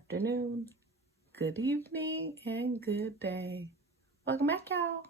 afternoon, good evening, and good day. Welcome back, y'all.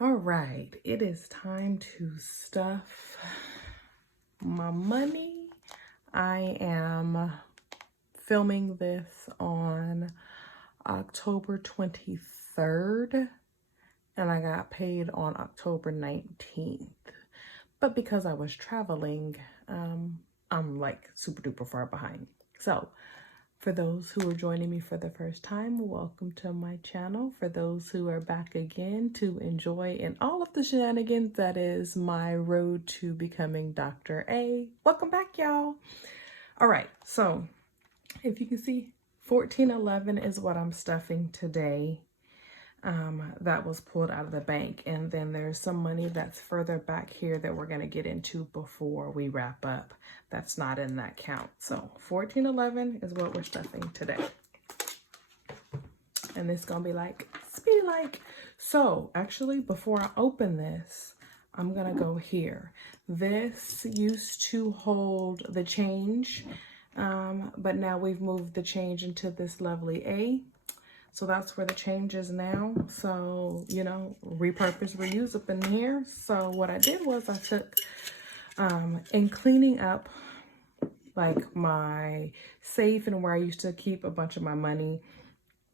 All right, it is time to stuff my money. I am filming this on October 23rd, and I got paid on October 19th. But because I was traveling, I'm like super duper far behind. So for those who are joining me for the first time, welcome to my channel. For those who are back again to enjoy in all of the shenanigans that is my road to becoming Dr. A, welcome back, y'all. All right, so if you can see, $14.11 is what I'm stuffing today. That was pulled out of the bank, and then there's some money that's further back here that we're going to get into before we wrap up. That's not in that count. So $14.11 is what we're stuffing today, and it's gonna be like speedy like. So actually, before I open this, I'm gonna go here. This used to hold the change, but now we've moved the change into this lovely A. So that's where the change is now. So, you know, repurpose, reuse up in here. So what I did was I took, in cleaning up like my safe and where I used to keep a bunch of my money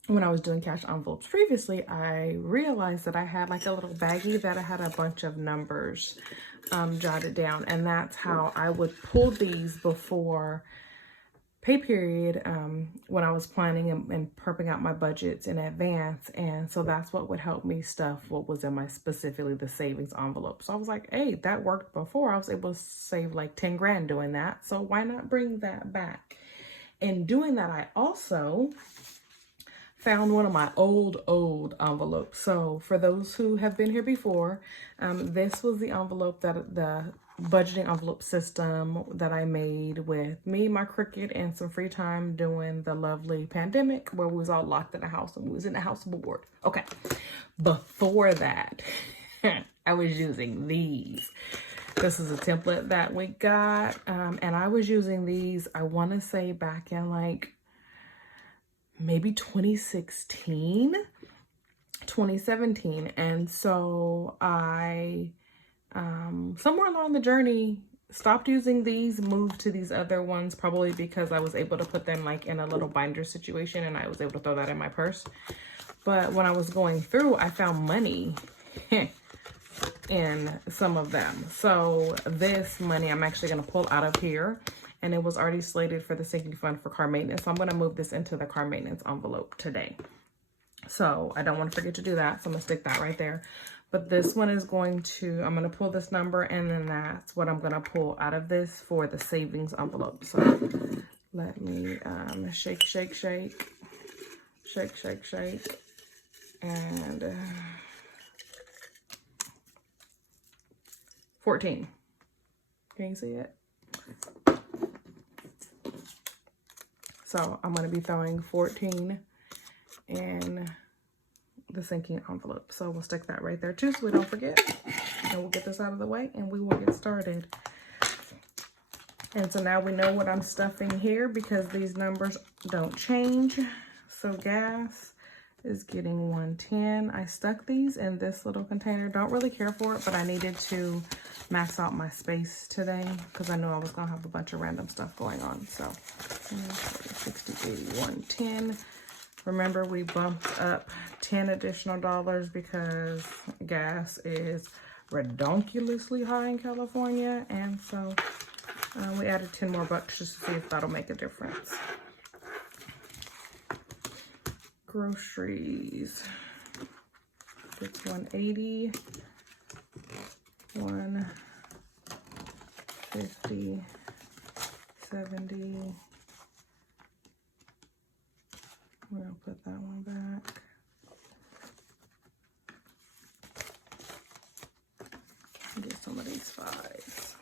when I was doing cash envelopes previously, I realized that I had like a little baggie that I had a bunch of numbers jotted down. And that's how I would pull these before pay period when I was planning and prepping out my budgets in advance. And so that's what would help me stuff what was in my, specifically the savings envelope. So I was like, hey, that worked before. I was able to save like 10 grand doing that. So why not bring that back? In doing that, I also found one of my old envelopes. So for those who have been here before, this was the envelope that the budgeting envelope system that I made with me, my Cricut, and some free time during the lovely pandemic where we was all locked in the house and we was in the house bored. Okay, before that, I was using these. This is a template that we got, and I was using these, I want to say back in like maybe 2016, 2017. And so I somewhere along the journey stopped using these, moved to these other ones, probably because I was able to put them like in a little binder situation and I was able to throw that in my purse. But when I was going through, I found money in some of them. So this money I'm actually going to pull out of here, and it was already slated for the sinking fund for car maintenance. So I'm going to move this into the car maintenance envelope today. So I don't want to forget to do that. So I'm going to stick that right there. But this one is going to, I'm going to pull this number, and then that's what I'm going to pull out of this for the savings envelope. So let me shake, shake, shake, shake, shake, shake, and 14. Can you see it? So I'm going to be throwing 14 in the sinking envelope. So we'll stick that right there too so we don't forget. And we'll get this out of the way and we will get started. And so now we know what I'm stuffing here because these numbers don't change. So gas is getting 110. I stuck these in this little container. Don't really care for it, but I needed to max out my space today because I knew I was going to have a bunch of random stuff going on. So 60, 80, 110. Remember, we bumped up 10 additional dollars because gas is redonkulously high in California. And so we added 10 more bucks just to see if that'll make a difference. Groceries. It's 180, 150, 70. We're gonna put that one back. Get some of these fives.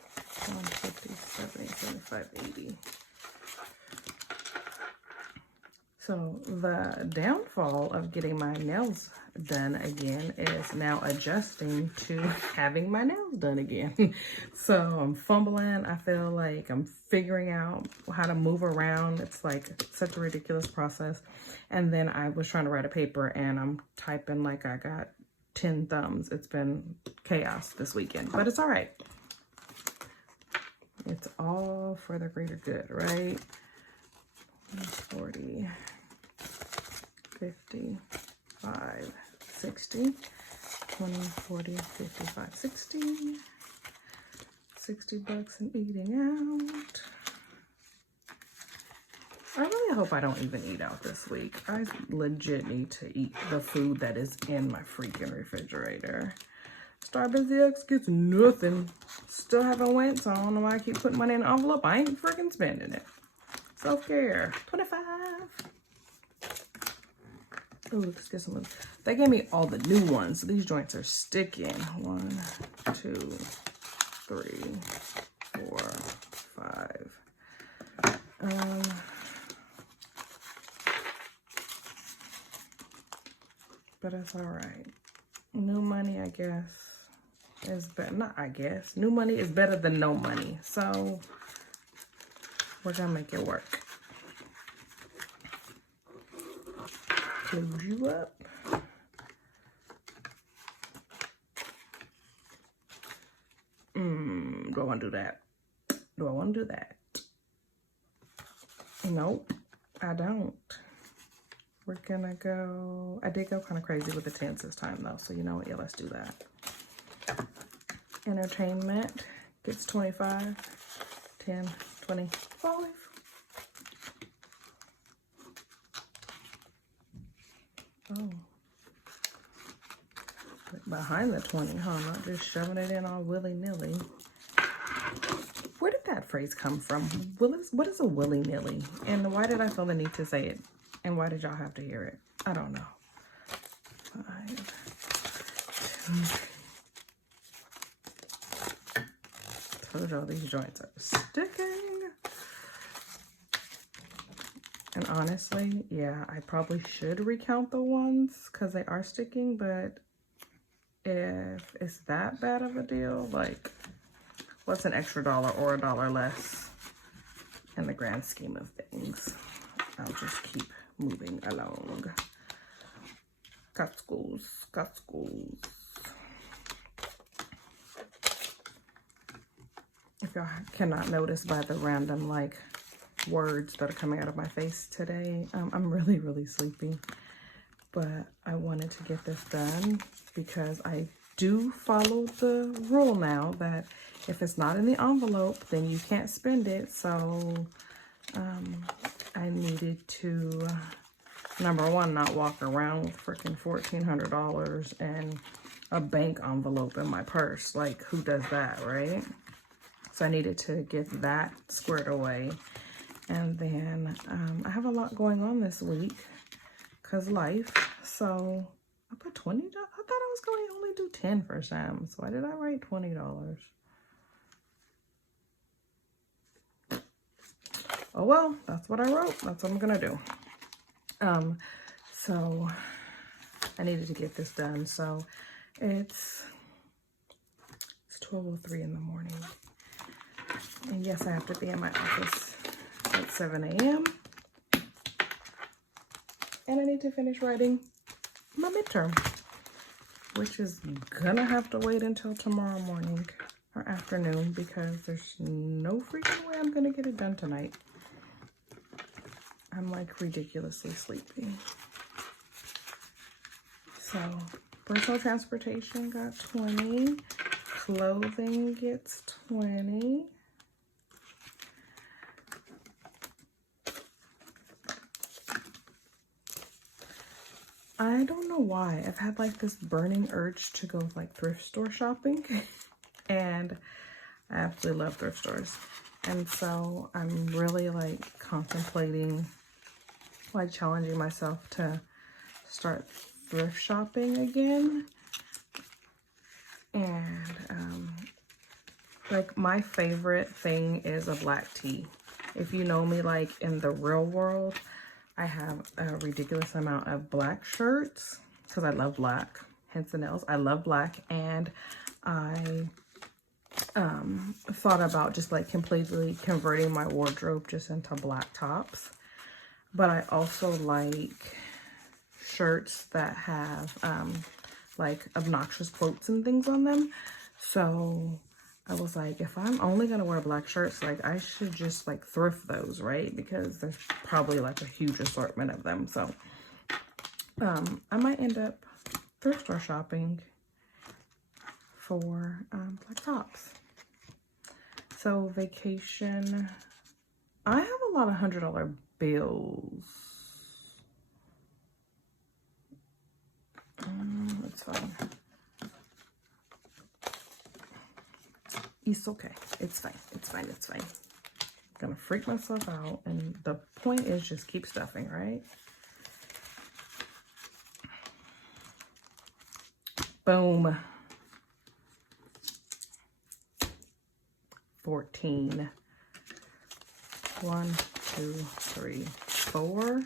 150, 70, 75, 80. So the downfall of getting my nails done again is now adjusting to having my nails done again. So I'm fumbling. I feel like I'm figuring out how to move around. It's like such a ridiculous process. And then I was trying to write a paper and I'm typing like I got 10 thumbs. It's been chaos this weekend, but it's all right. It's all for the greater good, right? 40, 50, 5, 60, 20, 40, 55, 60, 60 bucks and eating out. I really hope I don't even eat out this week. I legit need to eat the food that is in my freaking refrigerator. Starbucks X gets nothing. Still haven't went, so I don't know why I keep putting money in an envelope. I ain't freaking spending it. Self-care, 25. Oh, let's get some of. They gave me all the new ones, so these joints are sticking. 1, 2, 3, 4, 5. But that's all right. New money, I guess, is better. Not I guess. New money is better than no money. So we're gonna make it work. Close you up. Do I want to do that? Do I want to do that? Nope, I don't. We're gonna go, I did go kind of crazy with the tens this time though, so you know what, yeah, let's do that. Entertainment gets 25, 10, 25. Oh. Behind the 20, huh? Not just shoving it in all willy-nilly. Where did that phrase come from? What is a willy-nilly? And why did I feel the need to say it? And why did y'all have to hear it? I don't know. 5, 2. Told y'all these joints are sticking. And honestly, yeah, I probably should recount the ones because they are sticking, but if it's that bad of a deal, like, what's an extra dollar or a dollar less in the grand scheme of things? I'll just keep moving along. Cut schools, cut schools. If y'all cannot notice by the random, like, words that are coming out of my face today, I'm really, really sleepy. But I wanted to get this done because I do follow the rule now that if it's not in the envelope, then you can't spend it. So I needed to, number one, not walk around with freaking $1,400 and a bank envelope in my purse. Like, who does that, right? So I needed to get that squared away. And then I have a lot going on this week because life. So I put $20. I thought I was going to only do 10 for Sam's. Why did I write $20? Oh well, that's what I wrote. That's what I'm gonna do. So I needed to get this done. So it's 12:03 in the morning. And yes, I have to be in my office at 7 a.m. And I need to finish writing my midterm, which is gonna have to wait until tomorrow morning or afternoon because there's no freaking way I'm gonna get it done tonight. I'm like ridiculously sleepy. So personal transportation got 20. Clothing gets 20. I don't know why. I've had like this burning urge to go like thrift store shopping. And I absolutely love thrift stores. And so I'm really like contemplating, like challenging myself to start thrift shopping again. And like my favorite thing is a black tea. If you know me like in the real world, I have a ridiculous amount of black shirts because I love black, hence the nails. I love black, and I thought about just like completely converting my wardrobe just into black tops. But I also like shirts that have like obnoxious quotes and things on them. So I was like, if I'm only gonna wear black shirts, like I should just like thrift those, right? Because there's probably like a huge assortment of them. So I might end up thrift store shopping for black tops. So vacation, I have a lot of $100 bills. It's fine. It's okay. It's fine. It's fine. It's fine. I'm gonna freak myself out, and the point is just keep stuffing, right? Boom. 14. 1, 2, 3, 4.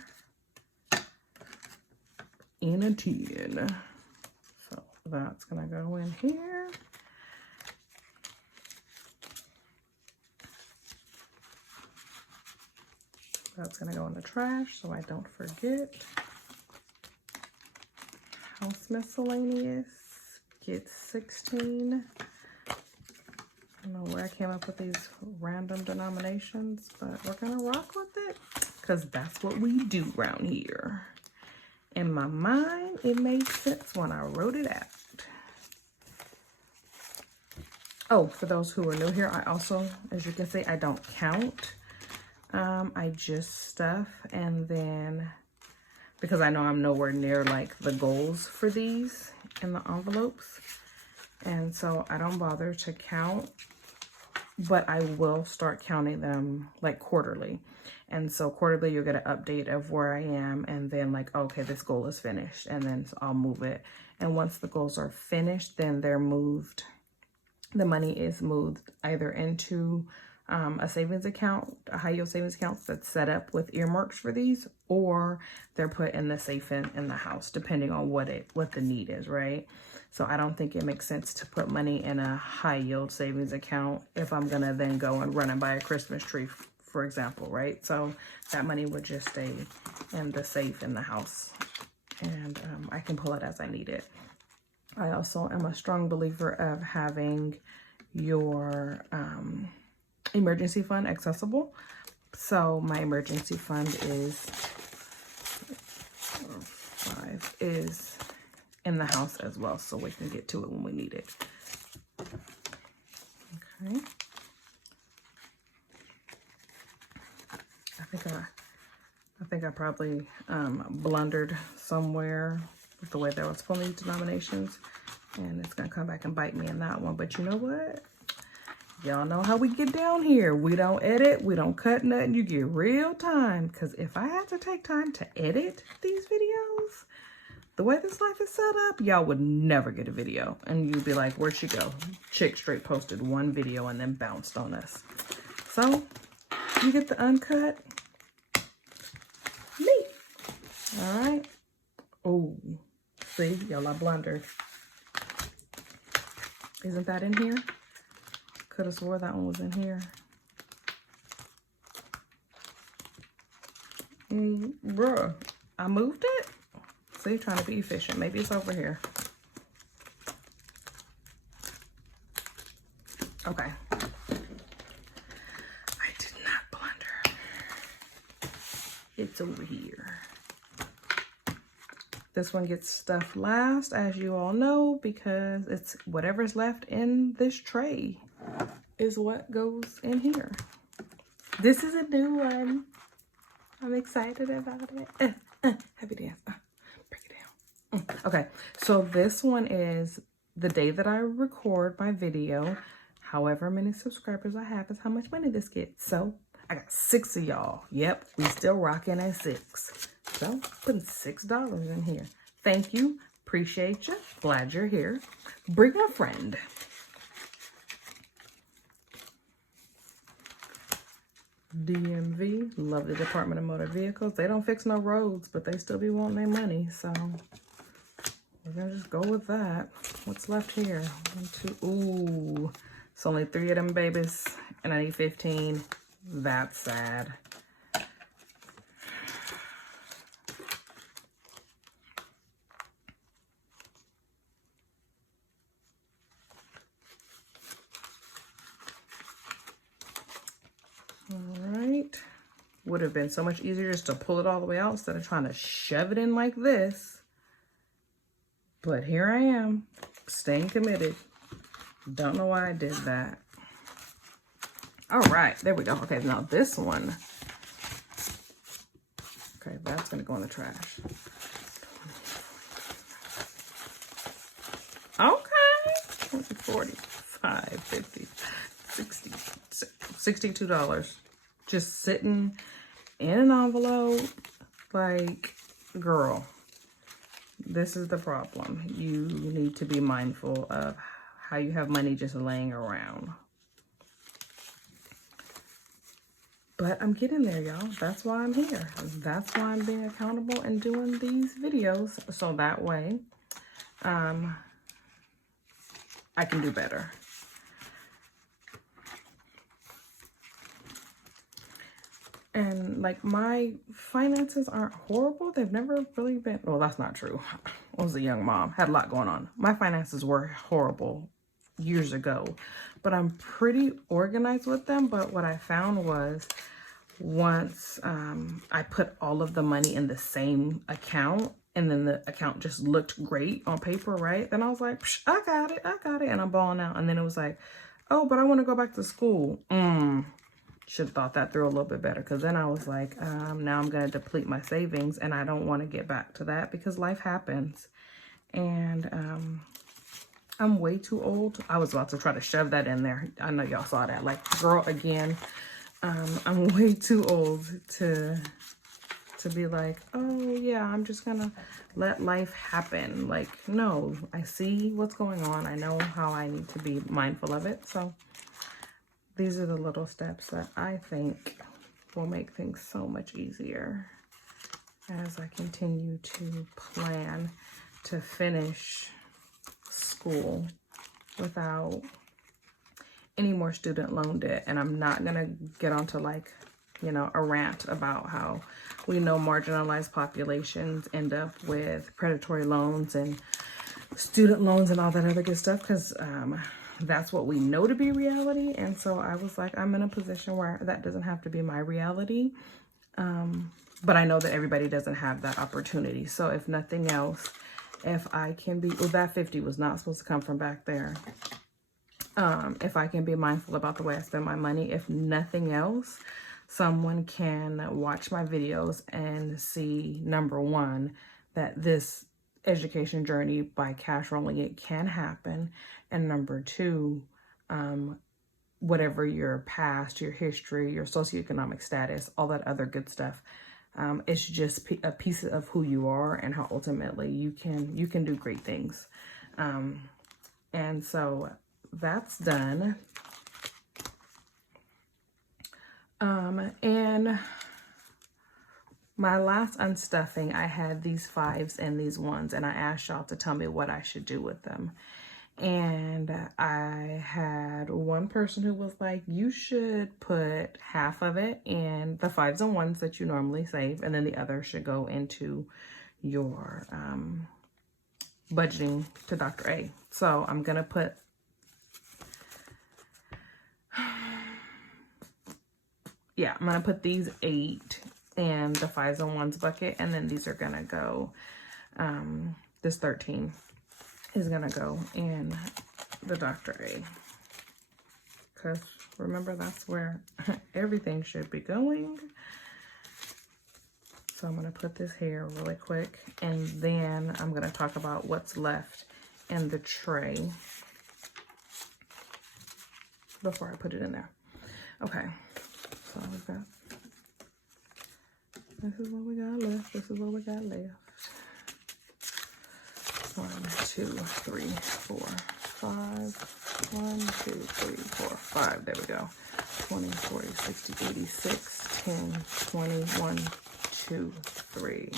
And a 10. So that's gonna go in here. That's gonna go in the trash so I don't forget. House miscellaneous gets 16. I don't know where I came up with these random denominations, but we're gonna rock with it because that's what we do around here. In my mind, it made sense when I wrote it out. Oh, for those who are new here, I also, as you can see, I don't count. I just stuff, and then because I know I'm nowhere near like the goals for these in the envelopes, and so I don't bother to count, but I will start counting them like quarterly. And so quarterly you'll get an update of where I am, and then like, okay, this goal is finished, and then I'll move it. And once the goals are finished, then they're moved. The money is moved either into a savings account, a high yield savings account that's set up with earmarks for these, or they're put in the safe in the house, depending on what the need is, right? So I don't think it makes sense to put money in a high yield savings account if I'm gonna then go and run and buy a Christmas tree, for example, right? So that money would just stay in the safe in the house, and I can pull it as I need it. I also am a strong believer of having your emergency fund accessible. So my emergency fund is in the house as well, so we can get to it when we need it. Okay. I think I probably blundered somewhere with the way that I was pulling these denominations, and it's gonna come back and bite me in that one. But you know what? Y'all know how we get down here. We don't edit, we don't cut nothing. You get real time. Because if I had to take time to edit these videos, the way this life is set up, y'all would never get a video. And you'd be like, where'd she go? Chick straight posted one video and then bounced on us. So, you get the uncut. Neat. All right. Oh, see, y'all, I blundered. Isn't that in here? Could have swore that one was in here. Bruh, I moved it? See, trying to be efficient. Maybe it's over here. Okay. I did not blunder. It's over here. This one gets stuffed last, as you all know, because it's whatever's left in this tray is what goes in here. This is a new one. I'm excited about it. Happy dance. Break it down. Okay, so this one is the day that I record my video. However many subscribers I have is how much money this gets. So I got 6 of y'all. Yep, we still rocking at 6. So putting $6 in here. Thank you. Appreciate you. Glad you're here. Bring a friend. DMV, love the Department of Motor Vehicles. They don't fix no roads, but they still be wanting their money, so we're gonna just go with that. What's left here? 1, 2, ooh, it's only 3 of them babies, and I need 15. That's sad. Alright. Would have been so much easier just to pull it all the way out instead of trying to shove it in like this. But here I am, staying committed. Don't know why I did that. Alright, there we go. Okay, now this one. Okay, that's gonna go in the trash. Okay. 20, 45, 50, 60, $62. Just sitting in an envelope. Like, girl, this is the problem. You need to be mindful of how you have money just laying around. But I'm getting there, y'all. That's why I'm here. That's why I'm being accountable and doing these videos. So that way, I can do better. And like, my finances aren't horrible. They've never really been, well, that's not true. I was a young mom, had a lot going on. My finances were horrible years ago, but I'm pretty organized with them. But what I found was once I put all of the money in the same account, and then the account just looked great on paper, right? Then I was like, I got it, and I'm balling out. And then it was like, oh, but I want to go back to school. Should have thought that through a little bit better, because then I was like, now I'm going to deplete my savings, and I don't want to get back to that because life happens. And I'm way too old. I was about to try to shove that in there. I know y'all saw that. Like, girl, again, I'm way too old to be like, oh yeah, I'm just gonna let life happen. Like, no, I see what's going on. I know how I need to be mindful of it. So these are the little steps that I think will make things so much easier as I continue to plan to finish school without any more student loan debt. And I'm not gonna get onto, like, you know, a rant about how we know marginalized populations end up with predatory loans and student loans and all that other good stuff, because that's what we know to be reality. And so I was like, I'm in a position where that doesn't have to be my reality. But I know that everybody doesn't have that opportunity. So if nothing else, if I can be, well, that 50 was not supposed to come from back there. If I can be mindful about the way I spend my money, if nothing else, someone can watch my videos and see, number one, that this education journey by cash rolling it can happen. And number two, whatever your past, your history, your socioeconomic status, all that other good stuff, it's just a piece of who you are and how ultimately you can do great things. And so that's done. And my last unstuffing, I had these 5s and these 1s, and I asked y'all to tell me what I should do with them. And I had one person who was like, you should put half of it in the 5s and 1s that you normally save, and then the other should go into your budgeting to Dr. A. So I'm gonna put I'm gonna put these 8 in the 5s and 1s bucket, and then these are gonna go, this 13 is gonna go in the Dr. A. Because remember, that's where everything should be going. So I'm gonna put this here really quick, and then I'm gonna talk about what's left in the tray before I put it in there. Okay. So we've got, this is what we got left. This is what we got left. 1, 2, 3, 4, 5. 1, 2, 3, 4, 5. There we go. 20, 40, 60, 80, 6, 10, 20, 1, 2, 3.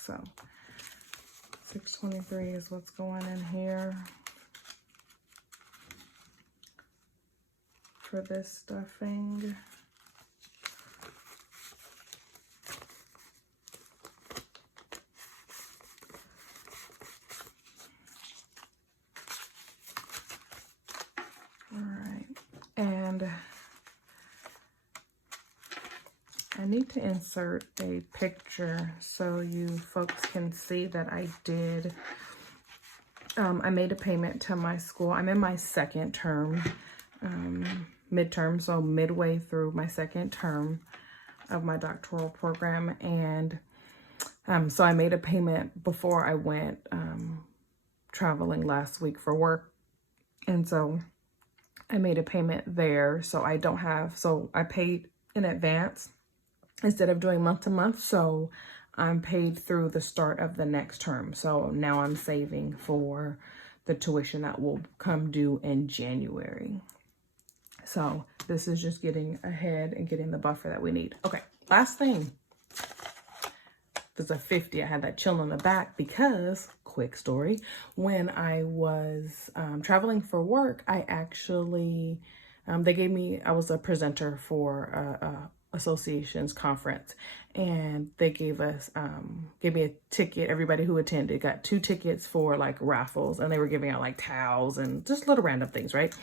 So 623 is what's going in here for this stuffing. All right, and I need to insert a picture so you folks can see that I did. I made a payment to my school. I'm in my second term, midterm, so midway through my second term of my doctoral program. And so I made a payment before I went traveling last week for work. And so I made a payment there. So I don't have, so I paid in advance instead of doing month to month. So I'm paid through the start of the next term. So now I'm saving for the tuition that will come due in January. So this is just getting ahead and getting the buffer that we need. Okay, last thing. There's a 50. I had that chill in the back because, quick story, when I was traveling for work, I actually, they gave me, I was a presenter for association's conference, and they gave me a ticket. Everybody who attended got 2 tickets for like raffles, and they were giving out like towels and just little random things, right?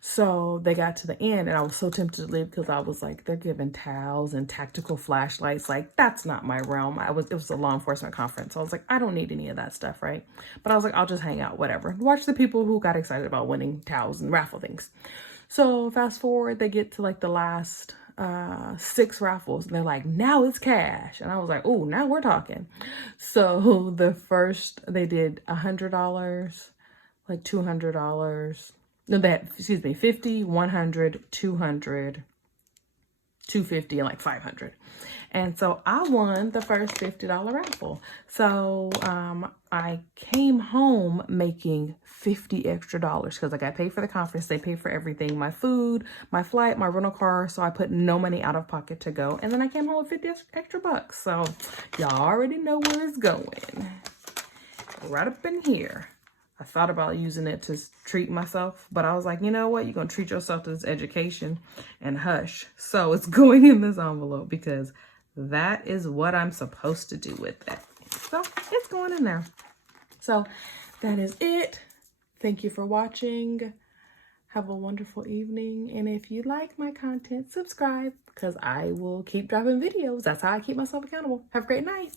So they got to the end and I was so tempted to leave because I was like, they're giving towels and tactical flashlights. Like, that's not my realm. It was a law enforcement conference. So I was like, I don't need any of that stuff, right? But I was like, I'll just hang out, whatever. Watch the people who got excited about winning towels and raffle things. So fast forward, they get to like the last 6 raffles, and they're like, now it's cash. And I was like, oh, now we're talking. So the first, they did $100, like $200. No, they had, excuse me, 50, 100, 200, 250, and like 500. And so I won the first $50 raffle. So I came home making $50 extra because I got paid for the conference. They paid for everything, my food, my flight, my rental car. So I put no money out of pocket to go. And then I came home with 50 extra bucks. So y'all already know where it's going. Right up in here. I thought about using it to treat myself, but I was like, you know what? You're going to treat yourself to this education and hush. So it's going in this envelope because that is what I'm supposed to do with that. So it's going in there. So that is it. Thank you for watching. Have a wonderful evening. And if you like my content, subscribe because I will keep dropping videos. That's how I keep myself accountable. Have a great night.